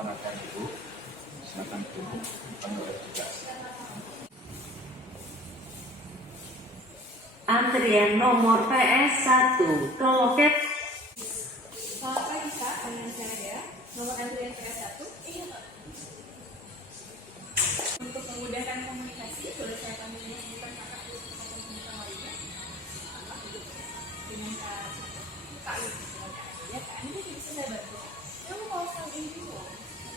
nomor ATM Ibu. Silakan Ibu, kami oleh tugas. Antrian nomor PS1 ke loket. Selamat pagi Kak, dengan saya nomor antrian PS1. Iya Kak. Untuk memudahkan komunikasi, boleh saya panggil sebutan kakak atau komunikasi lainnya. Dengan Kak Yuki, ya Kak, ini bisa saya bantu. Kamu mau sekarang ini dulu?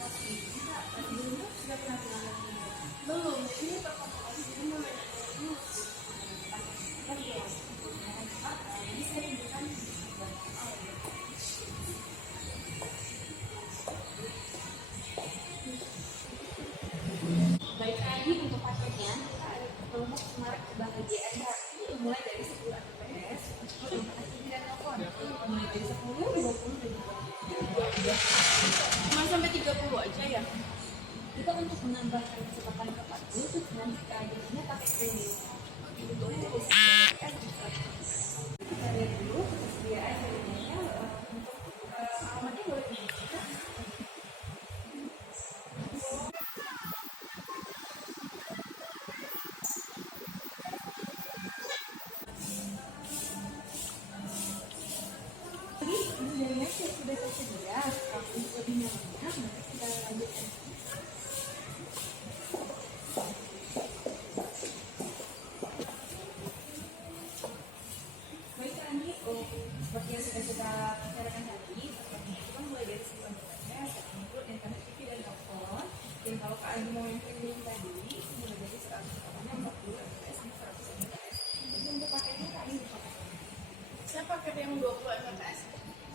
Bisa, sebelumnya sudah pernah bilang belum. Ini pertama kali jadi mau nanya dulu. Kan ya, jadi saya tunjukkan. Baik lagi untuk paketnya, kita ada promo Smart Kebahagiaan Hati mulai dari 10 Mbps untuk investasi dan telepon mulai dari 10, 20, dan 30. Cuma sampai 30 aja ya. Kita untuk menambahkan kecepatan ke 40 itu dengan kita jadinya pakai premium. Itu kita lihat dulu ketersediaan jaringannya untuk alamatnya boleh dibuka. Jaringan sudah tersedia, untuk lebih nyamannya maka kita lanjutkan. Baik Andi, seperti yang sudah kita bicarakan tadi, paketnya itu kan mulai dari 10 Mbps, include internet, TV, dan telepon. Dan kalau Kak Andi mau yang premium tadi, mulai dari 40 Mbps sampai 100 Mbps. Jadi untuk paketnya Kak Andi pakai. Saya pakai yang 20 Mbps.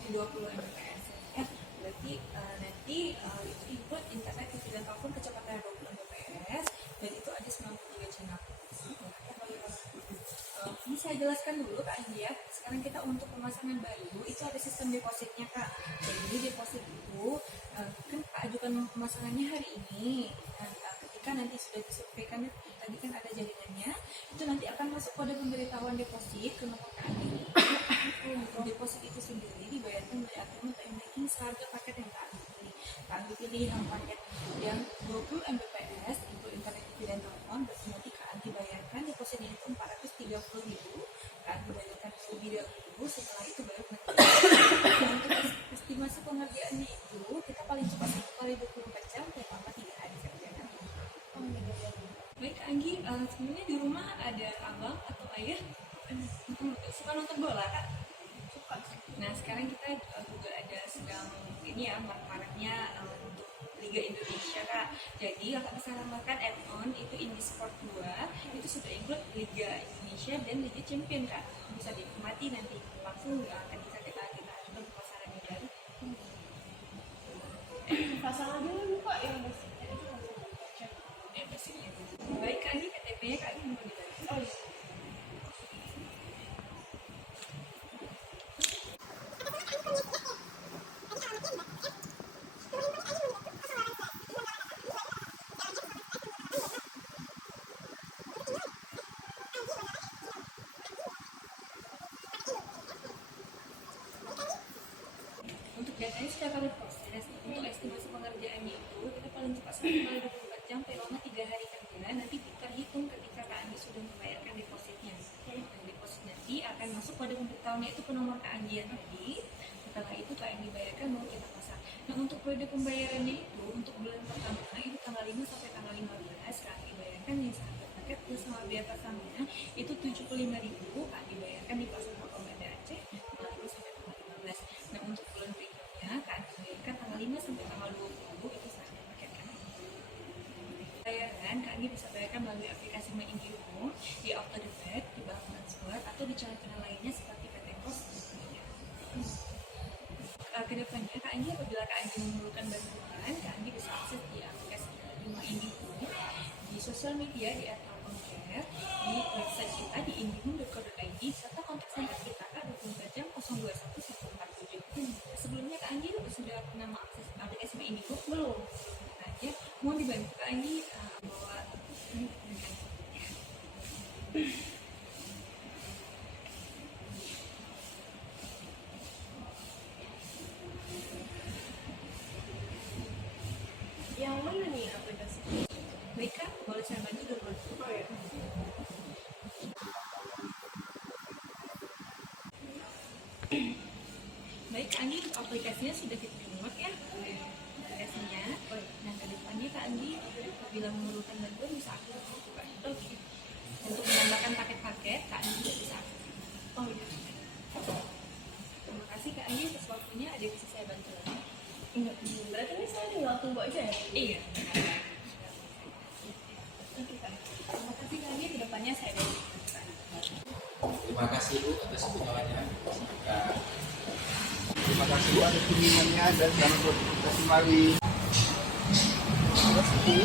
20 Mbps ya, berarti nanti itu include internet, TV, dan telepon kecepatan 20 Mbps dan itu ada 93 channel. Ini saya jelaskan dulu Kak Andi ya. Sekarang kita untuk pemasangan baru itu ada sistem depositnya Kak. Jadi deposit itu kan Kak ajukan pemasangannya hari ini. Ketika nanti sudah disurveikan tadi kan ada jaringannya, itu nanti akan masuk kode pemberitahuan deposit ke nomor Kak Andi. Deposit itu sendiri dibayarkan oleh ATM atau M-Banking seharga paket yang Kak Andi pilih. Kak Andi pilih yang paket yang 20 Mbps itu internet, TV, dan telepon, berarti nanti Kak Andi bayarkan depositnya itu 430.000. Kak Andi bayarkan lebih dahulu, setelah itu baru nanti. Untuk estimasi pengerjaannya itu kita paling cepat 1 kali 24 jam dan lama 3 hari kerja nanti. Baik Kak Anggi, sebenarnya di rumah ada abang atau ayah suka nonton bola Kak? Suka. Nah sekarang kita juga ada sedang ini ya marak-maraknya untuk Liga Indonesia Kak. Jadi Kakak bisa tambahkan add-on itu Indisport 2 itu sudah include Liga Indonesia dan Liga Champion Kak. Bisa dinikmati nanti langsung akan kita ajukan pemasarannya baru. Pasang aja dulu Kak yang basicnya itu langsung cek. Ya basicnya. Baik Kak, ini KTP-nya Kak ini mau dibantu. Oh iya. Untuk datanya sudah kami proses. Untuk estimasi pengerjaannya itu kita paling cepat 1 kali 24 jam lama 3 hari kerja. Nanti terhitung ketika Kak Andi sudah membayarkan depositnya. Dan deposit nanti akan masuk pada pemberitahuannya itu ke nomor Kak Andi yang tadi. Setelah itu Kak Andi bayarkan mau kita pasang. Nah untuk kode pembayarannya itu untuk bulan pertama itu tanggal 5 sampai tanggal 15 Kak Andi bayarkan yang seharga paket plus sama biaya pasangannya itu 75.000. Kak Andi bayarkan di pasar Banda Aceh tanggal 5 sampai tanggal 15. Nah untuk bulan berikutnya Kak Andi bayarkan tanggal 5 sampai tanggal 20 itu seharga paket Kak Andi. Bayaran Kak Andi bisa bayarkan melalui aplikasi My IndiHome, di Auto Debit, di bank transfer atau di channel-channel lainnya seperti PT Pos dan sebagainya. Kedepannya Kak Andi apabila Kak Andi memerlukan bantuan, Kak Andi bisa akses di aplikasi My IndiHome, di sosial media di @telkomcare, di website kita di indihome.co.id serta kontak center kita Kak 24 jam 021 147. Sebelumnya Kak Andi sudah pernah mengakses aplikasi My IndiHome belum? Aja mau dibantu Kak Andi bawa saya bantu dulu. Oh ya. Baik, Kak Andi, untuk aplikasinya sudah kita download ya aplikasinya. Nah, ke depannya Kak Andi bila memerlukan bantuan bisa aktif itu Kak. Oke. Untuk menambahkan paket-paket, Kak Andi juga bisa aktif. Oh ya. Terima kasih Kak Andi atas waktunya. Ada yang bisa saya bantu lagi? Enggak. Berarti ini saya tinggal tunggu aja ya? Iya. Oke, Kak. Terima kasih Kak Andi. Ke depannya saya bantu. Terima kasih Bu atas kunjungannya. Terima kasih Bu atas kunjungannya dan selamat bertugas kembali. Terima kasih Bu.